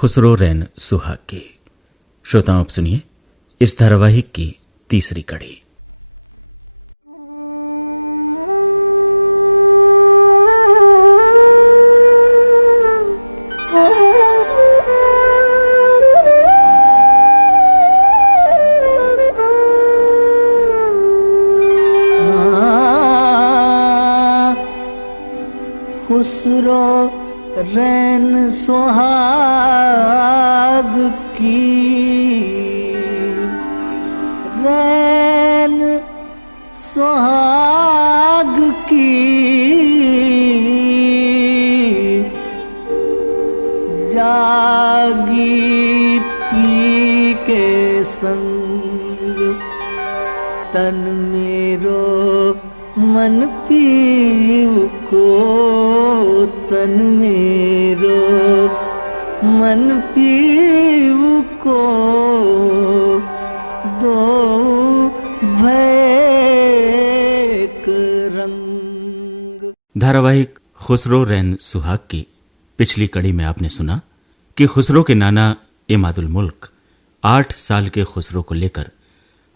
खुसरो रैन सुहाग की। श्रोताओं, अब सुनिए इस धारावाहिक की तीसरी कड़ी। खुसरो रैन सुहाग की, रैन सुहाग की, जागी पी के संग तन मेरो मन पीव को, तन मेरो मन पीव को, दो भैक रंग। धारावाहिक खुसरो रैन सुहाग की पिछली कड़ी में आपने सुना कि खुसरो के नाना इमादुल मुल्क 8 साल के खुसरो को लेकर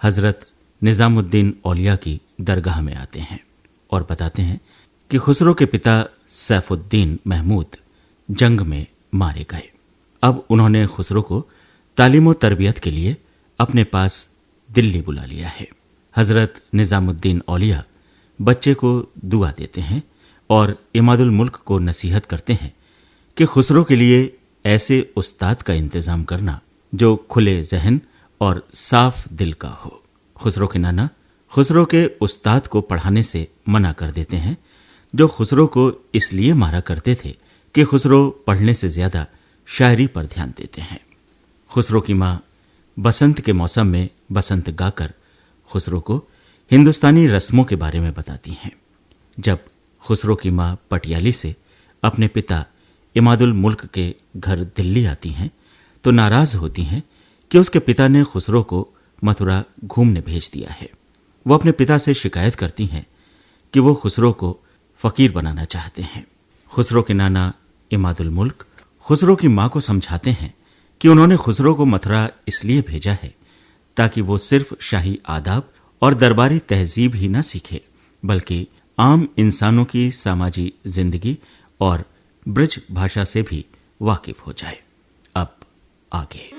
हजरत निजामुद्दीन औलिया की दरगाह में आते हैं और बताते हैं कि खुसरो के पिता सैफुद्दीन महमूद जंग में मारे गए। अब उन्होंने खुसरो को तालीम और तरबियत के लिए अपने पास दिल्ली बुला लिया है। हजरत निजामुद्दीन औलिया बच्चे को दुआ देते हैं और इमादुल मुल्क को नसीहत करते हैं कि खुसरो के लिए ऐसे उस्ताद का इंतजाम करना जो खुले जहन और साफ दिल का हो। खुसरो के नाना खुसरो के उस्ताद को पढ़ाने से मना कर देते हैं, जो खुसरो को इसलिए मारा करते थे कि खुसरो पढ़ने से ज्यादा शायरी पर ध्यान देते हैं। खुसरो की मां बसंत के मौसम में बसंत गाकर खुसरो को हिंदुस्तानी रस्मों के बारे में बताती हैं। जब खुसरो की मां पटियाली से अपने पिता इमादुल मुल्क के घर दिल्ली आती हैं तो नाराज होती हैं कि उसके पिता ने खुसरो को मथुरा घूमने भेज दिया है। वो अपने पिता से शिकायत करती हैं कि वो खुसरो को फकीर बनाना चाहते हैं। खुसरो के नाना इमादुल मुल्क खुसरो की मां को समझाते हैं कि उन्होंने खुसरो को मथुरा इसलिए भेजा है ताकि वो सिर्फ शाही आदाब और दरबारी तहजीब ही न सीखे, बल्कि आम इंसानों की सामाजी जिंदगी और ब्रज भाषा से भी वाकिफ हो जाए। अब आगे।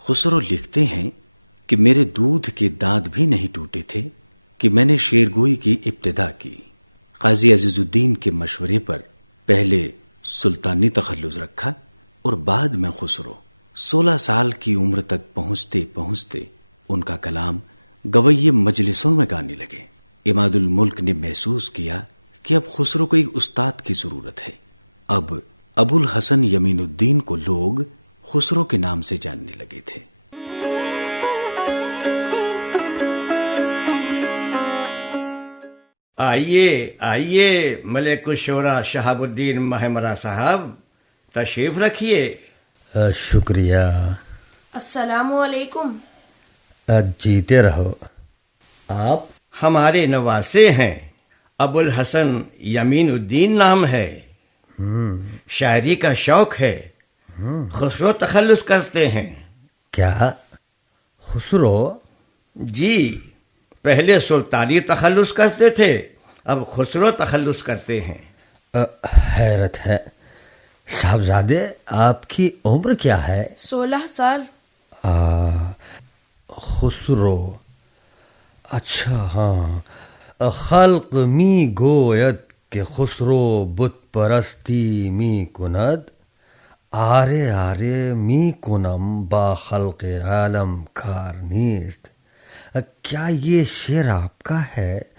खुसरो लिखते हैं कि मेरे दूध के दांत भी नहीं टूटे थे कि मैंने शेरगोई की इब्तिदा की। काजी अजीजुद्दीन के मशवरे पर पहले सुल्तानी तखल्लुस रखा और बाद में खुसरो 16 साल की उम्र तक पहुंचते पहुंचते उनका कलाम गवैये मजलिसों में गाने लगे। इमादुल मुल्क ने महसूस किया कि अब खुसरो को एक उस्ताद की जरूरत है। अब अबुल हसन यमीनुद्दीन को लोग खुसरो के नाम से जानने लगे थे। आइए आइए मलिकुश्शोरा शहाबुद्दीन महमरा साहब, तशरीफ रखिए। शुक्रिया। अस्सलामु अलैकुम। जीते रहो। आप? हमारे नवासे हैं, अबुल हसन यमीनुद्दीन नाम है। शायरी का शौक है। खुसरो तखल्लुस करते हैं। क्या? खुसरो? जी, पहले सुल्तानी तखल्लुस करते थे, अब खुसरो तखल्लुस करते हैं। हैरत है। साहबजादे, आपकी उम्र क्या है? 16 साल। खुसरो, अच्छा हाँ। खल्क मी गोयत के खुसरो बुत परस्ती मी कुनद, आरे आरे मी कुनम बा खल्क आलम कार नीस्त। क्या ये शेर आपका है?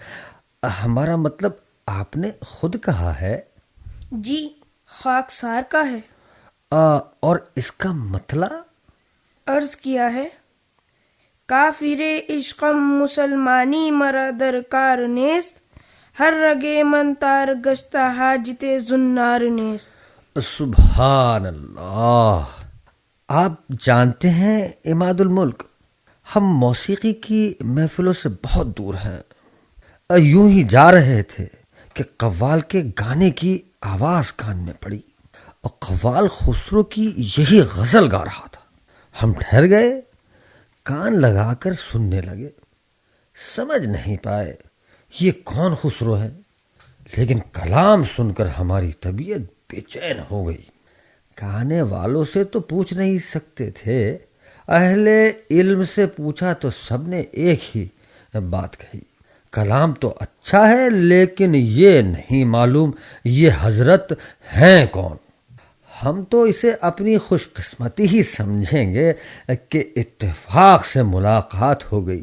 हमारा मतलब आपने खुद कहा है? जी, खाकसार का है। और इसका मतलब? अर्ज किया है, काफिरे इश्क़म मुसलमानी मरा दरकार नेस्त, हर रगे मंतार गश्ता हाजिते जुन्नार नेस्त। सुभान अल्लाह। आप जानते हैं इमादुल मुल्क, हम मौसीकी की महफिलों से बहुत दूर हैं। यूं ही जा रहे थे कि कव्वाल के गाने की आवाज कान में पड़ी और कव्वाल खुसरो की यही गजल गा रहा था। हम ठहर गए, कान लगाकर सुनने लगे। समझ नहीं पाए ये कौन खुसरो है, लेकिन कलाम सुनकर हमारी तबीयत बेचैन हो गई। गाने वालों से तो पूछ नहीं सकते थे, अहले इल्म से पूछा तो सबने एक ही बात कही, कलाम तो अच्छा है लेकिन ये नहीं मालूम ये हजरत हैं कौन। हम तो इसे अपनी खुशकिस्मती ही समझेंगे कि इत्तेफाक से मुलाकात हो गई।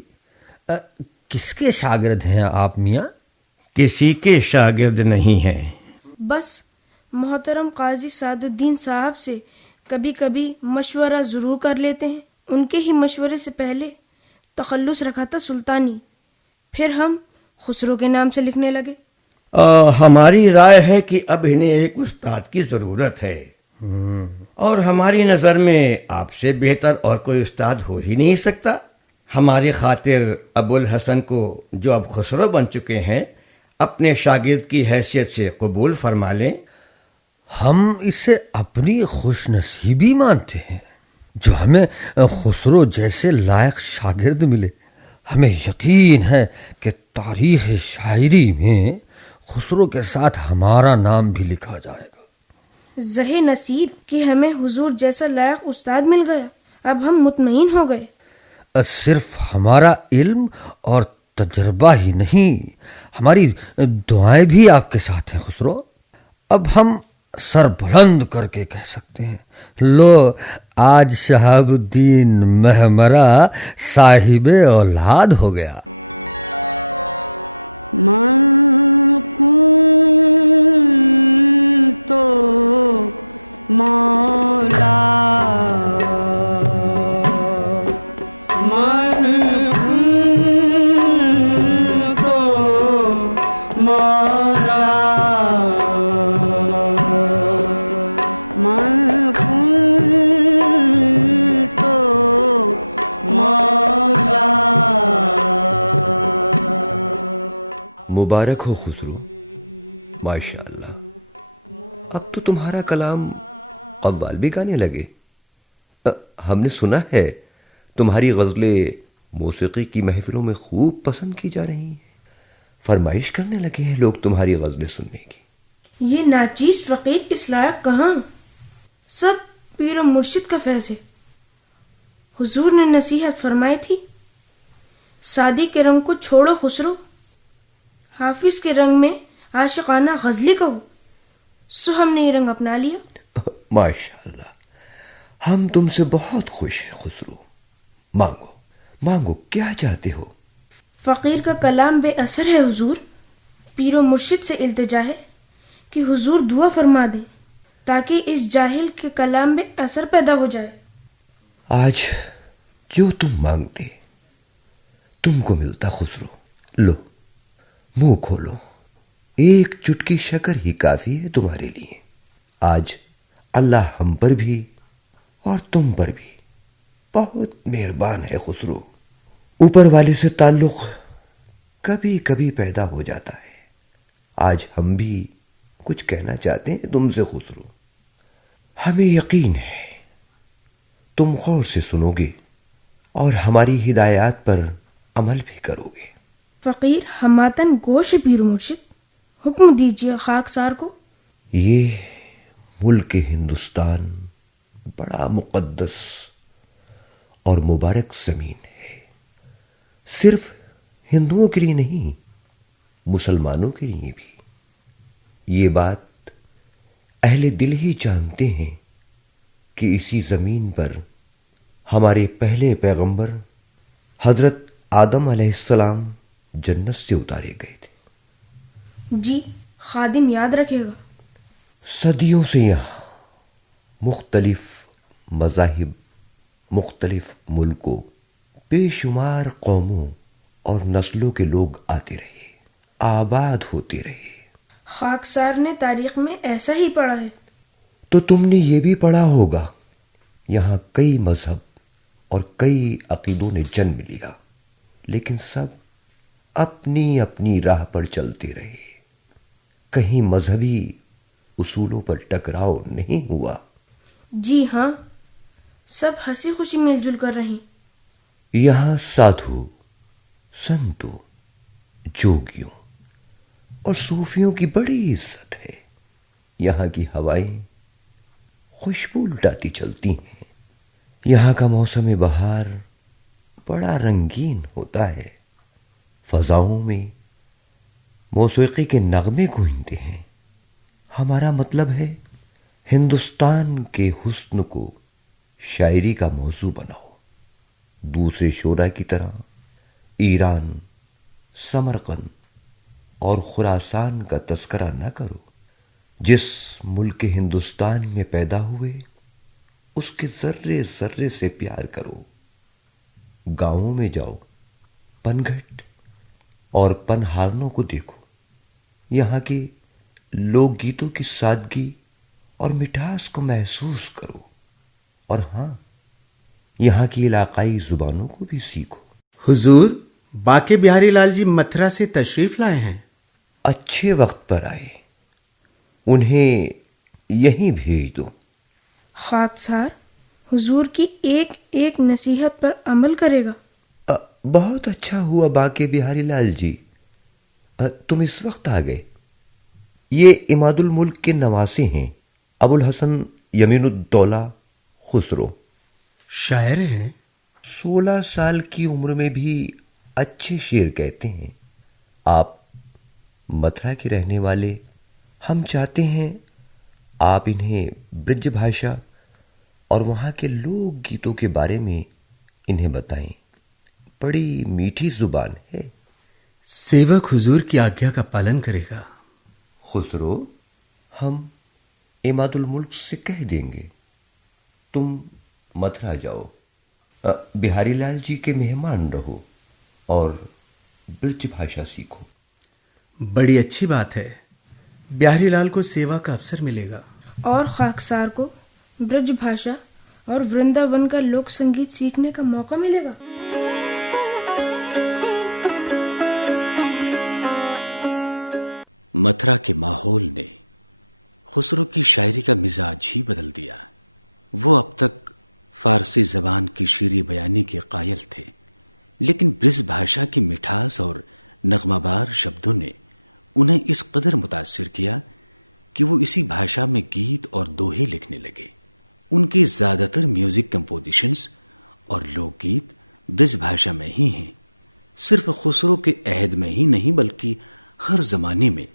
किसके शागिर्द हैं आप मियाँ? किसी के शागिर्द नहीं हैं। बस मोहतरम काजी सादुद्दीन साहब से कभी कभी मशवरा जरूर कर लेते हैं। उनके ही मशवरे से पहले तखल्लुस रखा था सुल्तानी, फिर हम खुसरो के नाम से लिखने लगे। हमारी राय है कि अब इन्हें एक उस्ताद की जरूरत है, और हमारी नजर में आपसे बेहतर और कोई उस्ताद हो ही नहीं सकता। हमारी खातिर अबुल हसन को, जो अब खुसरो बन चुके हैं, अपने शागिर्द की हैसियत से कबूल फरमा लें। हम इसे अपनी खुशनसीबी मानते हैं जो हमें खुसरो जैसे लायक शागिर्द मिले। हमें यकीन है कि तारीख शायरी में खुसरो के साथ हमारा नाम भी लिखा जाएगा। जहे नसीब कि हमें हुजूर जैसा लायक उस्ताद मिल गया। अब हम मुतमईन हो गए। सिर्फ हमारा इल्म और तजर्बा ही नहीं, हमारी दुआएं भी आपके साथ हैं खुसरो। अब हम सर बुलंद करके कह सकते हैं, लो आज शहाबुद्दीन महमरा साहिबे औलाद हो गया। मन कुन तो मौला, मन कुन तो मौला, मन कुन तो मौला। मुबारक हो खुसरो, माशाअल्लाह। अब तो तुम्हारा कलाम कव्वाल भी गाने लगे। हमने सुना है तुम्हारी गजलें मौसीकी की महफिलों में खूब पसंद की जा रही हैं। फरमाइश करने लगे हैं लोग तुम्हारी गजलें सुनने की। ये नाचीज फकीर इस लायक कहाँ, सब पीर और मुर्शिद का फैज़ है। हुजूर ने नसीहत फरमाई थी, सादी के रंग को छोड़ो खुसरो, हाफिज के रंग में आशिकाना गजली कहो। सो हमने ये रंग अपना लिया। माशाअल्लाह, हम तुमसे बहुत खुश हैं खुसरो। मांगो मांगो, क्या चाहते हो? फकीर का कलाम बेअसर है हुजूर। पीरो मुर्शिद से इल्तिजा है कि हुजूर दुआ फरमा दें ताकि इस जाहिल के कलाम में असर पैदा हो जाए। आज जो तुम मांगते तुमको मिलता खुसरो। लो मुंह खोलो, एक चुटकी शक्कर ही काफी है तुम्हारे लिए। आज अल्लाह हम पर भी और तुम पर भी बहुत मेहरबान है खुसरो। ऊपर वाले से ताल्लुक कभी कभी पैदा हो जाता है। आज हम भी कुछ कहना चाहते हैं तुमसे खुसरो। हमें यकीन है तुम गौर से सुनोगे और हमारी हिदायत पर अमल भी करोगे। फकीर हमातन गोश पीर मुर्शिद, हुक्म दीजिए खाकसार को। ये मुल्क हिंदुस्तान बड़ा मुकद्दस और मुबारक जमीन है। सिर्फ हिंदुओं के लिए नहीं, मुसलमानों के लिए भी। ये बात अहले दिल ही जानते हैं कि इसी जमीन पर हमारे पहले पैगंबर हजरत आदम अलैहिस्सलाम जन्नत से उतारे गए थे। जी खादिम याद रखेगा। सदियों से यहां मुख्तलिफ मज़ाहिब, मुख्तलिफ मुल्कों, बेशुमार कौमों और नस्लों के लोग आते रहे, आबाद होते रहे। खाकसार ने तारीख में ऐसा ही पढ़ा है। तो तुमने ये भी पढ़ा होगा, यहां कई मजहब और कई अकीदों ने जन्म लिया, लेकिन सब अपनी अपनी राह पर चलते रहे। कहीं मजहबी उसूलों पर टकराव नहीं हुआ? जी हाँ, सब हंसी खुशी मिलजुल कर रहे। यहां साधु, संतों, जोगियों और सूफियों की बड़ी इज्जत है। यहां की हवाएं खुशबू लुटाती चलती हैं। यहां का मौसम बहार बड़ा रंगीन होता है। फजाओं में मौसीकी के नगमे गूंजते हैं। हमारा मतलब है, हिंदुस्तान के हुस्न को शायरी का मौजू बनाओ। दूसरे शोरा की तरह ईरान, समरकंद और खुरासान का तस्करा न करो। जिस मुल्क हिंदुस्तान में पैदा हुए, उसके जर्रे जर्रे से प्यार करो। गांवों में जाओ, पनघट और पनहारनों को देखो। यहां के लोकगीतों की सादगी और मिठास को महसूस करो। और हां, यहां की इलाकाई जुबानों को भी सीखो। हुजूर, बाके बिहारी लाल जी मथुरा से तशरीफ लाए हैं। अच्छे वक्त पर आए, उन्हें यहीं भेज दो। खाकसार हुजूर की एक एक नसीहत पर अमल करेगा। बहुत अच्छा हुआ बाके बिहारी लाल जी, तुम इस वक्त आ गए। ये इमादुल मुल्क के नवासे हैं, अबुल हसन यमीनुद्दौला खुसरो। शायर हैं। 16 साल की उम्र में भी अच्छे शेर कहते हैं। आप मथुरा के रहने वाले, हम चाहते हैं आप इन्हें ब्रज भाषा और वहां के लोक गीतों के बारे में इन्हें बताएं। बड़ी मीठी जुबान है। सेवक हुजूर की आज्ञा का पालन करेगा। खुसरो, हम इमादुल मुल्क से कह देंगे, तुम मथुरा जाओ, बिहारी लाल जी के मेहमान रहो और ब्रज भाषा सीखो। बड़ी अच्छी बात है। बिहारी लाल को सेवा का अवसर मिलेगा। और खाकसार को ब्रज भाषा और वृंदावन का लोक संगीत सीखने का मौका मिलेगा। मथुरा के माहौल ने खुसरो की शायरी का मिजाज ही बदल दिया। वो अब तक फारसी जबान की शीरी बयानी के कायल थे, लेकिन ब्रज भाषा की मिठास और नगमाबार शब्दों ने उन्हें इस कदर मुतासिर किया कि वो इसी भाषा में गीत और दोहे लिखने लगे। उनकी ज्यादातर म्यूजिक कंपोजिशंस और लोकगीत ब्रज भाषा में ही हैं। सिर्फ खुसरो के अहद में ही नहीं, बल्कि हर जमाने में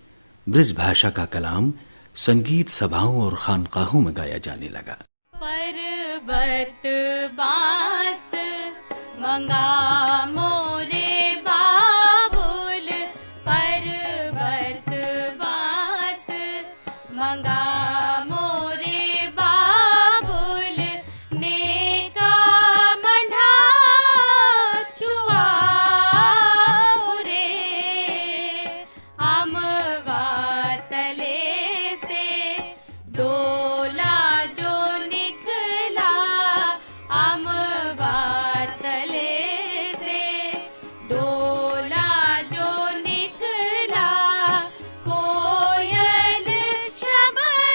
ब्रज भाषा का कलाम संगीत सभाओं और खानकाहों में गाया जाने लगा। पर्वत बास मंगा मोरे बाबुल, पर्वत बास मंगा मोरे बाबुल, नेका मंढा छुआ रे, अमवा तले से डोला जो निकला, अमवा तले से डोला जो निकला, कोयल शबद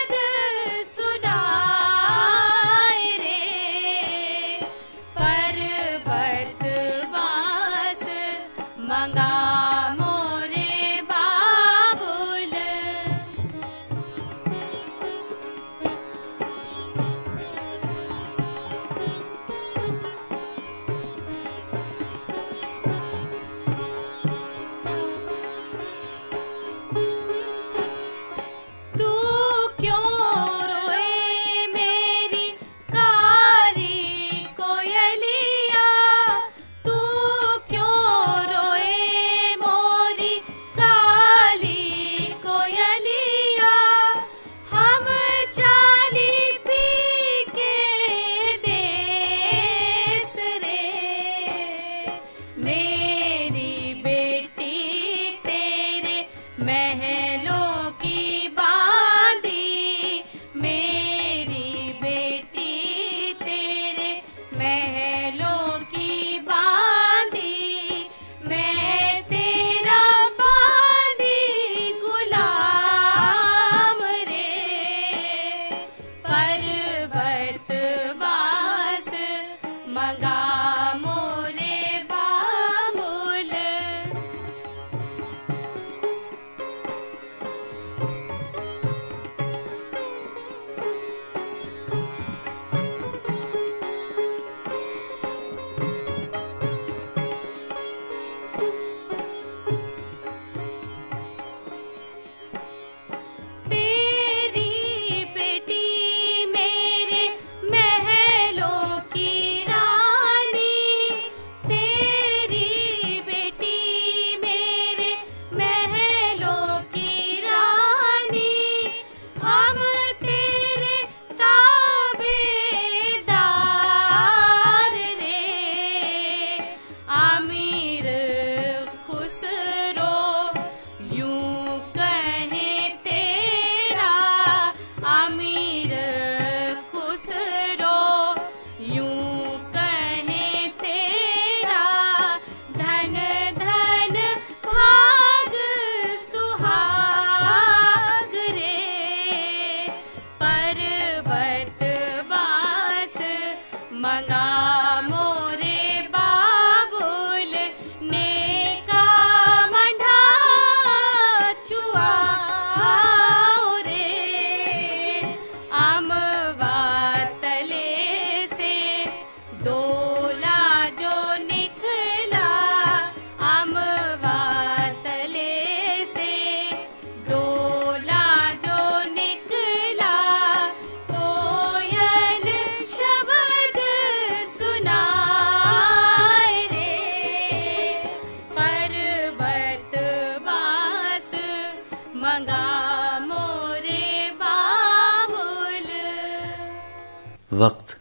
वक्त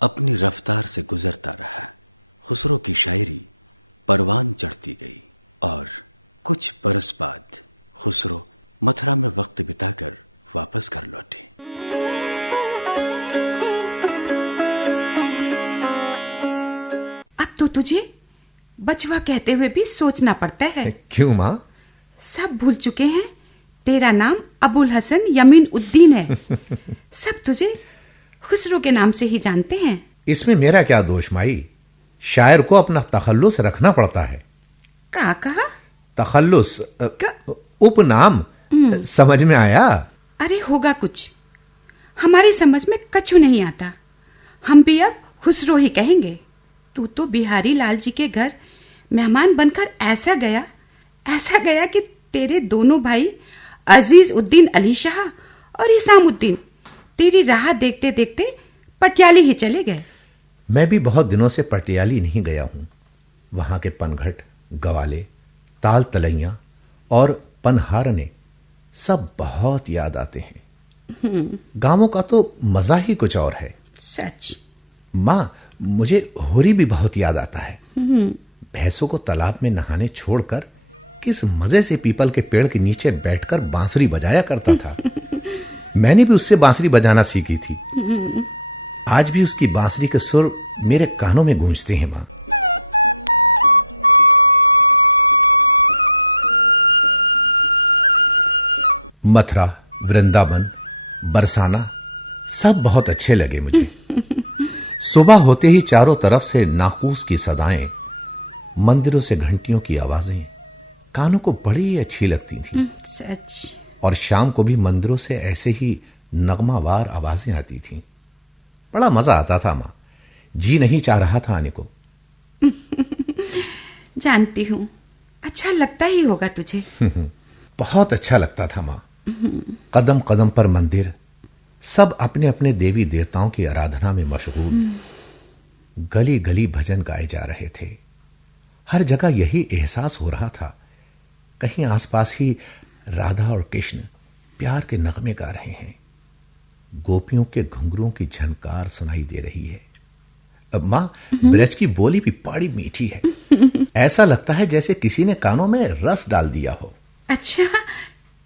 अपनी रफ्तार से गुजरता रहा। खुसरो की शायरी परवान चढ़ती गई और कुछ बरस बाद खुसरो मथुरा में वक्त बिताकर वापस घर लौटे। अब तो तुझे बचवा कहते हुए भी सोचना पड़ता है। क्यों माँ? सब भूल चुके हैं तेरा नाम अबुल हसन यमीन उद्दीन है। सब तुझे खुसरो के नाम से ही जानते हैं। इसमें मेरा क्या दोष माई? शायर को अपना तखल्लुस रखना पड़ता है। क्या कहा? तखल्लुस, उपनाम, समझ में आया? अरे होगा कुछ, हमारी समझ में कछु नहीं आता। हम भी अब खुसरो ही कहेंगे। तू तो बिहारी लाल जी के घर मेहमान बनकर ऐसा गया कि तेरे दोनों भाई अजीज उद्दीन अली शाह और इसाम उद्दीन तेरी राह देखते देखते पटियाली ही चले गए। मैं भी बहुत दिनों से पटियाली नहीं गया हूं। वहां के पनघट, गवाले, ताल तलैया और पनहारने सब बहुत याद आते हैं। गांवों का तो मजा ही कुछ और है। सच। मां, मुझे होरी भी बहुत याद आता है। भैंसों को तालाब में नहाने छोड़कर किस मजे से पीपल के पेड़ के नीचे बैठकर बांसुरी बजाया करता था। मैंने भी उससे बांसुरी बजाना सीखी थी। आज भी उसकी बांसुरी के सुर मेरे कानों में गूंजते हैं मां। मथुरा, वृंदावन, बरसाना सब बहुत अच्छे लगे मुझे। सुबह होते ही चारों तरफ से नाकूस की सदाएं, मंदिरों से घंटियों की आवाजें कानों को बड़ी अच्छी लगती थी। सच। और शाम को भी मंदिरों से ऐसे ही नगमावार आवाजें आती थीं। बड़ा मजा आता था मां। जी नहीं चाह रहा था आने को। जानती हूँ, अच्छा लगता ही होगा तुझे। बहुत अच्छा लगता था मां। कदम कदम पर मंदिर, सब अपने अपने देवी देवताओं की आराधना में मशगूल। गली गली भजन गाए जा रहे थे। हर जगह यही एहसास हो रहा था, कहीं आसपास ही राधा और कृष्ण प्यार के नगमे गा रहे हैं। गोपियों के घुंघरुओं की झनकार सुनाई दे रही है। अब मां, ब्रज की बोली भी बड़ी मीठी है। ऐसा लगता है जैसे किसी ने कानों में रस डाल दिया हो। अच्छा,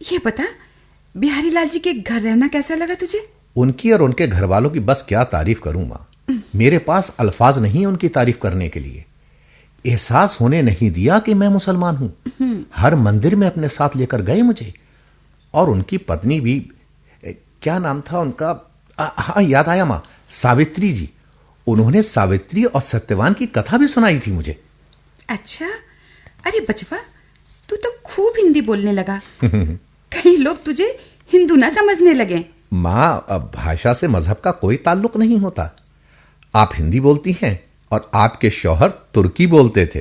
ये बता, बिहारी लाल जी के घर रहना कैसा लगा तुझे? उनकी और उनके घर वालों की बस क्या तारीफ करूं मां। मेरे पास अल्फाज नहीं उनकी तारीफ करने के लिए। एहसास होने नहीं दिया कि मैं मुसलमान हूं। हर मंदिर में अपने साथ लेकर गए मुझे। और उनकी पत्नी भी, क्या नाम था उनका? हाँ, याद आया मां, सावित्री जी। उन्होंने सावित्री और सत्यवान की कथा भी सुनाई थी मुझे। अच्छा, अरे बचवा, तू तो खूब हिंदी बोलने लगा। कहीं लोग तुझे हिंदू ना समझने लगे। मां, अब भाषा से मजहब का कोई ताल्लुक नहीं होता। आप हिंदी बोलती हैं और आपके शौहर तुर्की बोलते थे।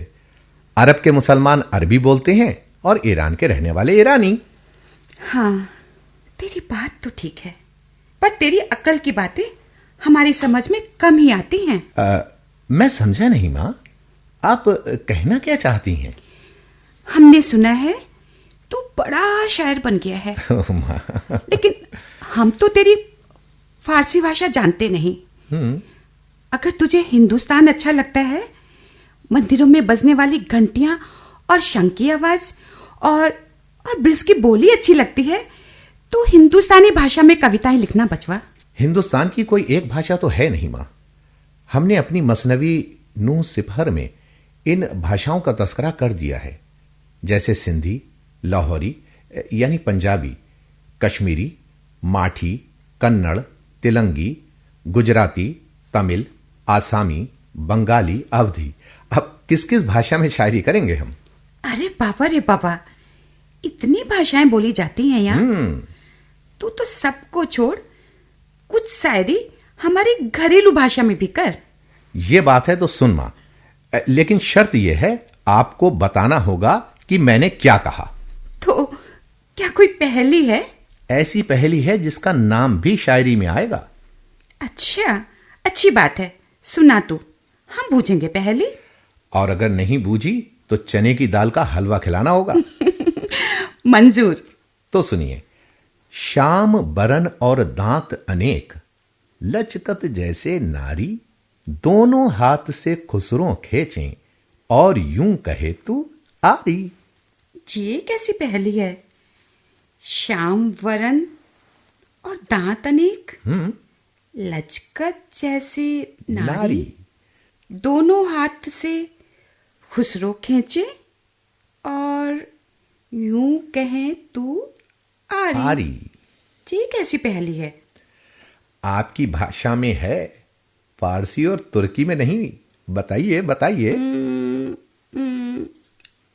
अरब के मुसलमान अरबी बोलते हैं और ईरान के रहने वाले ईरानी। हाँ, तेरी बात तो ठीक है, पर तेरी अक्ल की बातें हमारी समझ में कम ही आती हैं। मैं समझा नहीं मां, आप कहना क्या चाहती हैं? हमने सुना है तू बड़ा शायर बन गया है। लेकिन हम तो तेरी फारसी भाषा जानते नहीं। अगर तुझे हिंदुस्तान अच्छा लगता है, मंदिरों में बजने वाली घंटियां और शंख की आवाज और ब्रज की बोली अच्छी लगती है, तो हिंदुस्तानी भाषा में कविताएं लिखना बचवा। हिंदुस्तान की कोई एक भाषा तो है नहीं मां। हमने अपनी मसनवी नूह सिफर में इन भाषाओं का तस्करा कर दिया है, जैसे सिंधी, लाहौरी यानी पंजाबी, कश्मीरी, माठी, कन्नड़, तेलंगी, गुजराती, तमिल, आसामी, बंगाली, अवधी। अब किस किस भाषा में शायरी करेंगे हम? अरे बाबा रे बाबा, इतनी भाषाएं बोली जाती हैं यहाँ। तू तो सबको छोड़, कुछ शायरी हमारी घरेलू भाषा में भी कर। ये बात है तो सुन मां, लेकिन शर्त यह है, आपको बताना होगा कि मैंने क्या कहा। तो क्या कोई पहेली है? ऐसी पहेली है जिसका नाम भी शायरी में आएगा। अच्छा, अच्छी बात है, सुना तू, हम बूझेंगे पहेली। और अगर नहीं बूझी तो चने की दाल का हलवा खिलाना होगा। मंजूर। तो सुनिए। शाम बरन और दांत अनेक, लचकत जैसे नारी, दोनों हाथ से खुसरो खींचे और यूं कहे तू आरी। ये कैसी पहेली है? श्याम वरण और दांत अनेक, लचकत जैसे नारी, दोनों हाथ से खुसरो खींचे और यूं कहें तू आरी। ये कैसी पहेली है? आपकी भाषा में है, फारसी और तुर्की में नहीं। बताइए बताइए।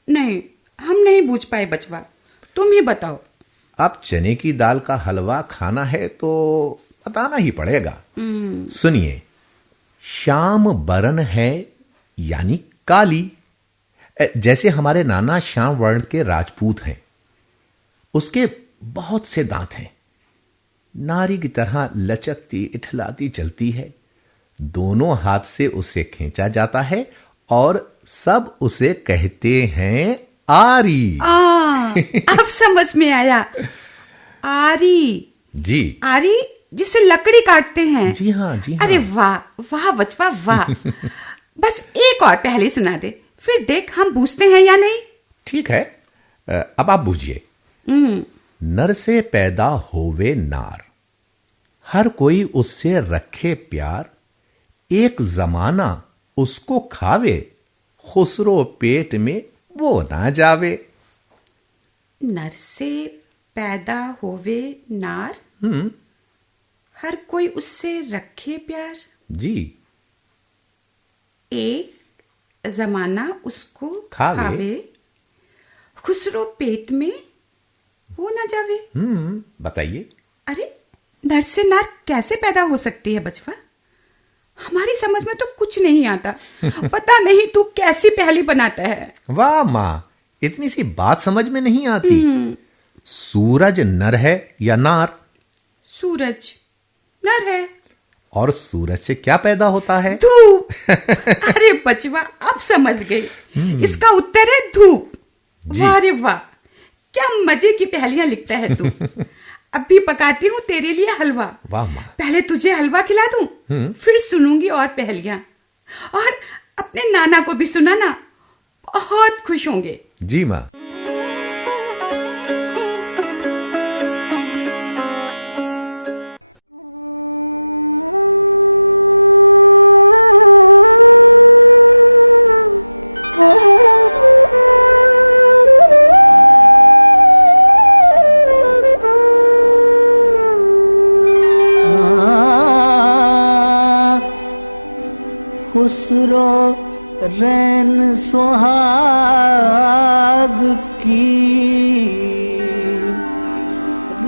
नहीं, हम नहीं बूझ पाए बचवा, तुम ही बताओ। अब चने की दाल का हलवा खाना है तो बताना ही पड़ेगा। सुनिए, श्याम बरन है यानी काली। जैसे हमारे नाना श्याम वर्ण के राजपूत हैं, उसके बहुत से दांत हैं, नारी की तरह लचकती इठलाती चलती है, दोनों हाथ से उसे खींचा जाता है और सब उसे कहते हैं आरी। अब समझ में आया। आरी जी, आरी जिससे लकड़ी काटते हैं। जी हाँ, जी हाँ। अरे वाह वाह बचवा वाह। बस एक और पहेली सुना दे, फिर देख हम बूझते हैं या नहीं। ठीक है, अब आप बूझिए। नर से पैदा होवे नार, हर कोई उससे रखे प्यार, एक जमाना उसको खावे, खुसरो पेट में वो ना जावे। नर से पैदा होवे नार, हर कोई उससे रखे प्यार, जी, एक जमाना उसको खावे, खुसरो पेट में वो ना जावे। बताइए। अरे नर से नार कैसे पैदा हो सकती है बचवा? हमारी समझ में तो कुछ नहीं आता। पता नहीं तू कैसी पहेली बनाता है। वाह माँ, इतनी सी बात समझ में नहीं आती। सूरज नर है या नार? सूरज नर है। और सूरज से क्या पैदा होता है? धूप। अरे बचवा, अब समझ गई। इसका उत्तर है धूप। वाह रे वाह, क्या मजे की पहेलियां लिखता है तू। अब भी पकाती हूँ तेरे लिए हलवा। वाह माँ। पहले तुझे हलवा खिला दूं, फिर सुनूंगी और पहेलियां, और अपने नाना को भी सुनाना, बहुत खुश होंगे। जी माँ। खुसरो रैन सुहाग की,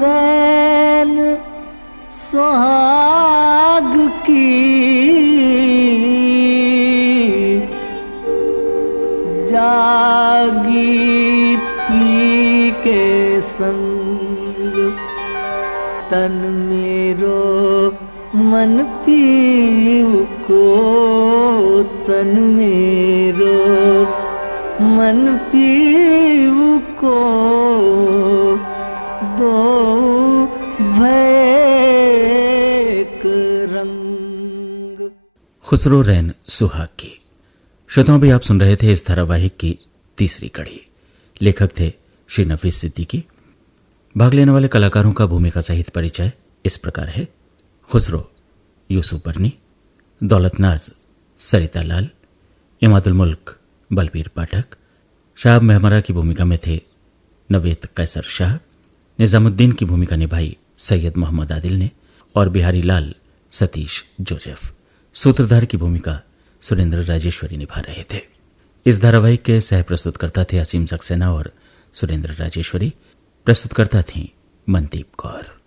रैन सुहाग की, जागी पी के संग, तन मेरो मन पीव को, तन मेरो मन पीव को, दो भैक रंग। खुसरो रैन सुहाग की। श्रोताओं, भी आप सुन रहे थे इस धारावाहिक की तीसरी कड़ी। लेखक थे श्री नफीस सिद्दीकी। भाग लेने वाले कलाकारों का भूमिका सहित परिचय इस प्रकार है। खुसरो यूसुफ बरनी, दौलतनाज सरिता लाल, इमादुल मुल्क बलबीर पाठक, शाहब मेहमरा की भूमिका में थे नवेद कैसर शाह, निजामुद्दीन की भूमिका निभाई सैयद मोहम्मद आदिल ने, और बिहारी लाल सतीश जोसेफ। सूत्रधार की भूमिका सुरेंद्र राजेश्वरी निभा रहे थे। इस धारावाहिक के सह प्रस्तुतकर्ता थे असीम सक्सेना और सुरेंद्र राजेश्वरी। प्रस्तुतकर्ता थीं मनदीप कौर।